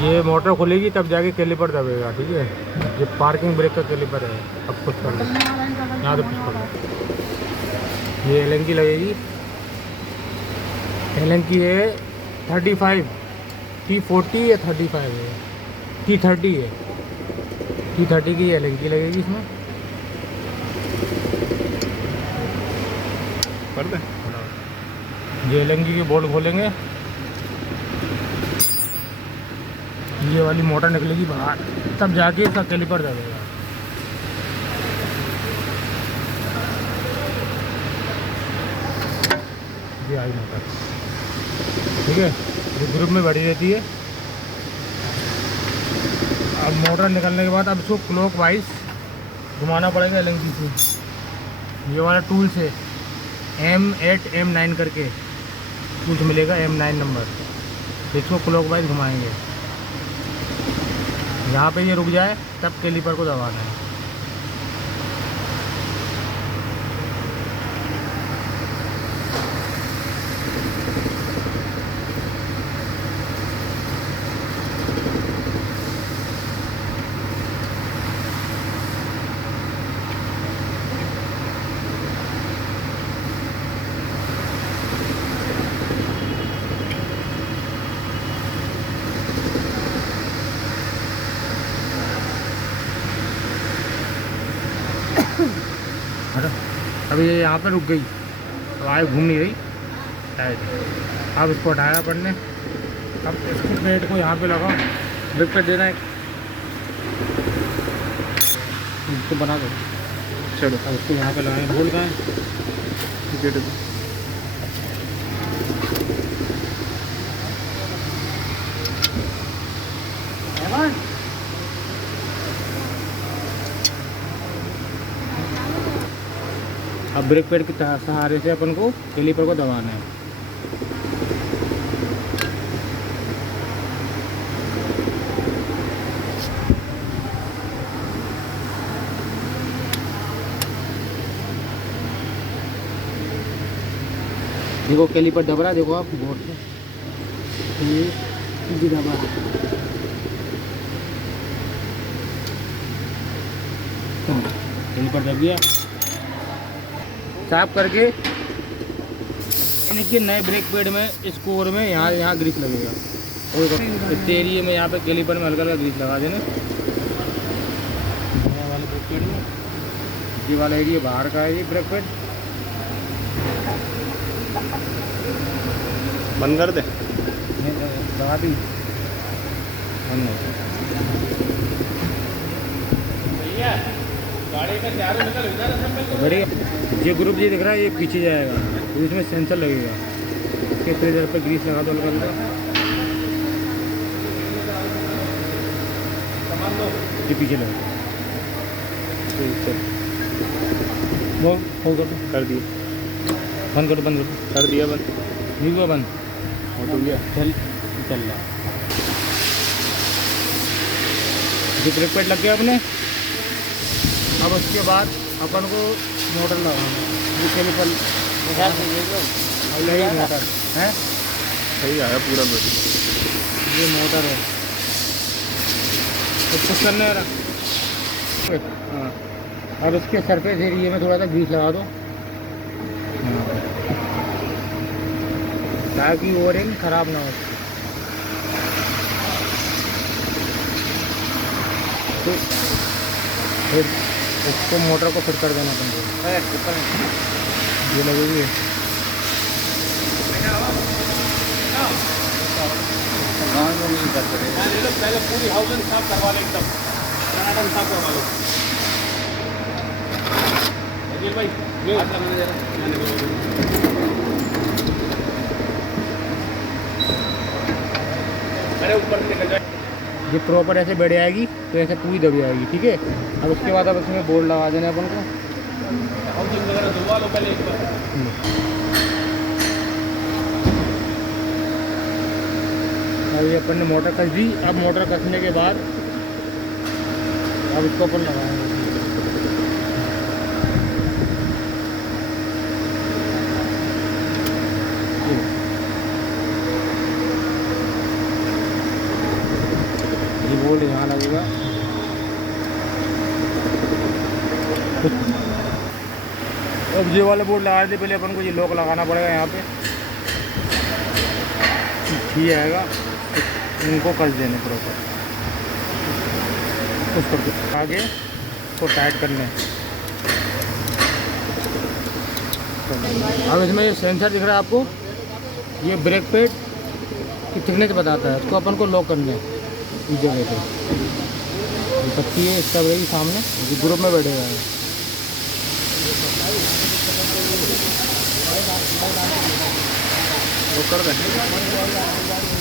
ये मोटर खुलेगी तब जाके कैलिपर दबेगा, ठीक है। ये पार्किंग ब्रेक का कैलिपर है। अब पुश कर लो, यहाँ से पुश कर लो। ये एलन की लगेगी, एलन की है 35, T40 या 35 है, T30 है, T30 की एलन की लगेगी इसमें। कर दे। ये एलन की बोल्ट खोलेंगे, ये वाली मोटर निकलेगी बाहर, तब जाके इसका कैलिपर दबेगा। ये आई मोटर, ठीक है, ये ग्रुप में बैठी रहती है। अब मोटर निकलने के बाद अब इसको क्लॉक वाइज घुमाना पड़ेगा एलएनजी से। ये वाला टूल्स है M8 M9 करके टूल्स मिलेगा, M9 नंबर। इसको क्लॉक वाइज घुमाएंगे, यहाँ पे ये रुक जाए तब कैलिपर को दबाना है। अब ये यहाँ पे रुक गई, अब आगे घूम नहीं रही शायद। अब इसको हटाया अपन ने, अब इसको प्लेट को यहाँ पे लगाओ, ब्रेक पे देना है, इसको बना दो। चलो अब इसको यहाँ पे लगाएं, बोल कहाँ है? अब ब्रेक पैड के सहारे से अपन को कैलिपर को दबाना है। देखो कैलिपर दब रहा है, देखो आप बोर्ड से ये दबा रहा है। कैलिपर दब गया, साफ करके इनके नए ब्रेक पैड में स्कोर में यहाँ ग्रीस लगेगा, और इस एरिए में यहाँ पे कैलिपर में हल्का हल्का ग्रीस लगा देना। नया वाले ब्रेक पैड में ये वाला एरिया बाहर का है, ये ब्रेक पैड बंद कर दे। लगा दी, बंद हो। बढ़िया, ये ग्रुप ये दिख रहा है, ये पीछे जाएगा तो इसमें सेंसर लगेगा, इसके ट्रेजर पर ग्रीस लगा दो हल्का हल्का, ये पीछे लगा। वो कर दिया, बंद करो, बंद करो, कर दिया बंद, नहीं हुआ बंद, हो तो गया। चल रहा। ये ब्रेक पैड लग गया अपने। अब उसके बाद अपन को मोटर लगाना, ये कैलिपर यही मोटर है, सही आया पूरा बैठ। ये मोटर है, तो कुछ करने रहा। हाँ, अब इसके सरफेस एरिया में थोड़ा सा ग्रीस लगा दो, ताकि ओरिंग खराब ना हो। तो फिर उसको मोटर को फिट कर देना पड़ेगा, ये लगेगी। पहले पूरी हाउसिंग साफ करवा ले, एकदम टनाटन साफ करवा लो। अजय भाई ये हाथ लगाने जरा, अरे ऊपर से निकल जाए। ये प्रॉपर ऐसे बैठ जाएगी तो ऐसे पूरी दब जाएगी, ठीक है। अब उसके बाद अब इसमें बोर्ड लगा देना अपन को, हाउसिंग वगैरह धुलवा लो पहले एक बार। अब ये अपन ने मोटर कस दी। अब मोटर कसने के बाद अब इसको अपन लगाएंगे। बोल्ट यहाँ लगेगा। अब ये वाले बोर्ड लगा देते, पहले अपन को ये लॉक लगाना पड़ेगा यहाँ पे, ठीक आएगा, इनको कस देने प्रॉपर, उस पर आगे तो टाइट करने। अब इसमें ये सेंसर दिख रहा है आपको, ये ब्रेक पैड की थिकनेस बताता है, इसको अपन को लॉक करने इस जगह पे। पत्ती है इसका वही सामने, ग्रुप में बैठेगा है। तो कर दें